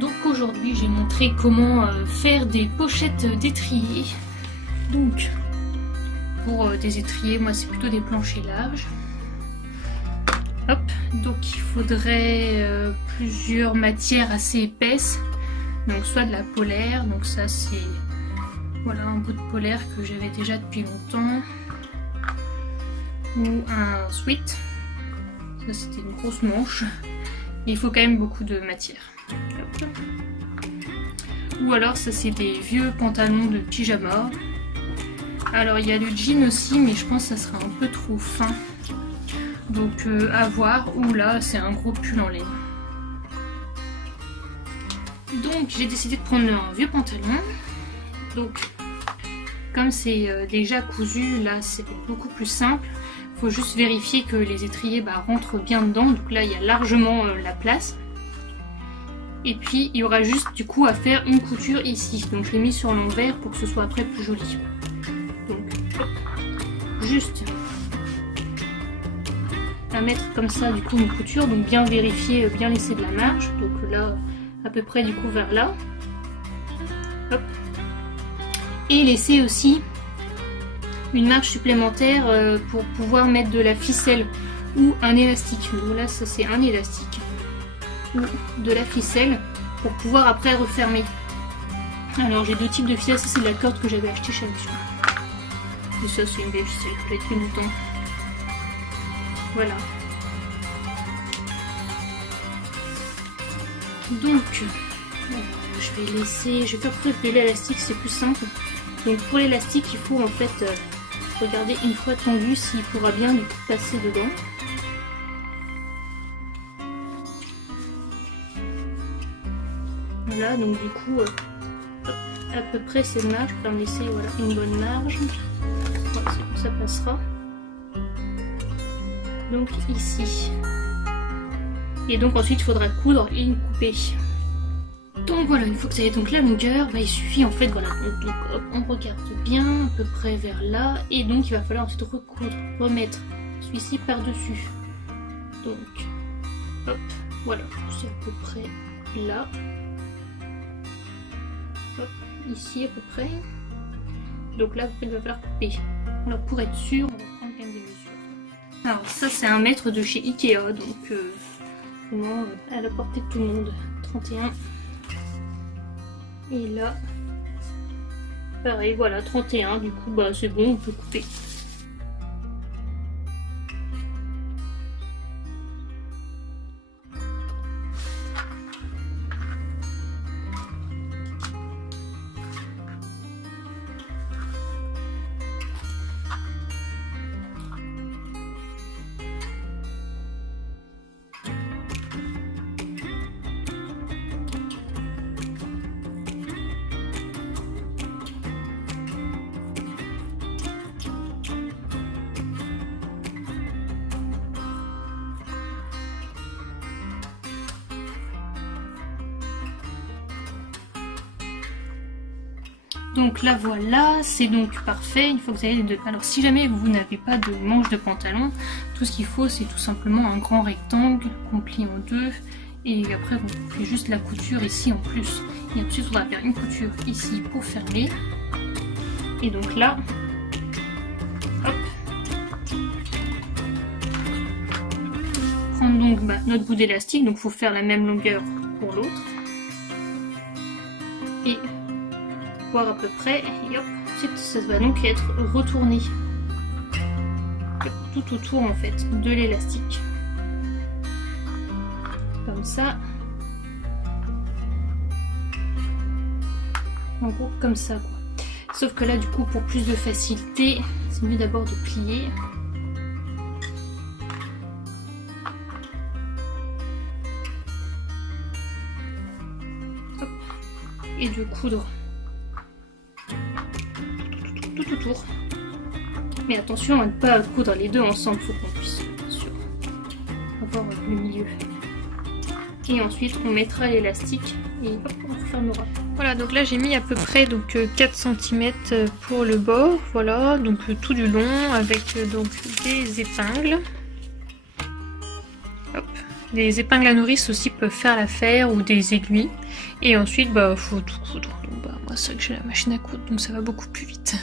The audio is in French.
Donc aujourd'hui, j'ai montré comment faire des pochettes d'étrier. Donc, pour des étriers, moi c'est plutôt des planchers larges. Hop, donc il faudrait plusieurs matières assez épaisses. Donc soit de la polaire, donc ça c'est voilà un bout de polaire que j'avais déjà depuis longtemps. Ou un sweat, ça c'était une grosse manche. Mais il faut quand même beaucoup de matière. Hop. Ou alors ça c'est des vieux pantalons de pyjama. Alors il y a le jean aussi, mais je pense que ça sera un peu trop fin. Donc à voir. Ou là c'est un gros pull en laine. Donc j'ai décidé de prendre un vieux pantalon. Donc comme c'est déjà cousu, là c'est beaucoup plus simple. Il faut juste vérifier que les étriers rentrent bien dedans. Donc là il y a largement la place. Et puis il y aura juste du coup à faire une couture ici. Donc je l'ai mis sur l'envers pour que ce soit après plus joli. Donc hop, juste à mettre comme ça du coup une couture. Donc bien vérifier, bien laisser de la marge. Donc là à peu près du coup vers là. Hop. Et laisser aussi une marge supplémentaire pour pouvoir mettre de la ficelle ou un élastique. Donc là ça c'est un élastique ou de la ficelle pour pouvoir après refermer. Alors j'ai deux types de ficelle, ça c'est de la corde que j'avais acheté chez Action. Et ça c'est une belle ficelle que j'ai depuis longtemps. Voilà. Donc je vais laisser, je vais faire couper l'élastique, c'est plus simple. Donc pour l'élastique il faut en fait regarder une fois tendu s'il pourra bien du coup passer dedans. Voilà, donc du coup à peu près cette marge, je vais me laisser voilà, une bonne marge. Voilà, c'est comme ça passera. Donc ici. Et donc ensuite il faudra coudre et une couper. Donc voilà, une fois que vous avez donc la longueur, il suffit en fait, voilà, donc hop, on regarde bien à peu près vers là, et donc il va falloir ensuite recoudre, remettre celui-ci par-dessus. Donc, hop, voilà, c'est à peu près là. Hop, ici à peu près. Donc là, il va falloir couper. Alors pour être sûr, on va prendre quand même des mesures. Alors ça c'est un mètre de chez Ikea, donc vraiment à la portée de tout le monde. 31. Et là, pareil, voilà, 31, du coup, c'est bon, on peut couper. Donc là voilà, c'est donc parfait. Une fois que vous avez les deux. Alors si jamais vous n'avez pas de manche de pantalon, tout ce qu'il faut c'est tout simplement un grand rectangle qu'on plie en deux. Et après vous faites juste la couture ici en plus. Et ensuite on va faire une couture ici pour fermer. Et donc là, hop. Prendre donc notre bout d'élastique, donc il faut faire la même longueur pour l'autre. Et voir à peu près, et hop, ensuite ça va donc être retourné tout autour en fait de l'élastique, comme ça, en gros comme ça quoi. Sauf que là du coup pour plus de facilité, c'est mieux d'abord de plier. Hop. Et de coudre tout autour. Mais attention à ne pas coudre les deux ensemble, il faut qu'on puisse bien sûr avoir le milieu. Et ensuite on mettra l'élastique et hop, on refermera. Voilà, donc là j'ai mis à peu près donc 4 cm pour le bord, voilà, donc tout du long avec donc des épingles. Hop, Les épingles à nourrice aussi peuvent faire l'affaire ou des aiguilles. Et ensuite, bah, faut tout coudre. Donc, bah, moi, c'est vrai que j'ai la machine à coudre, donc ça va beaucoup plus vite.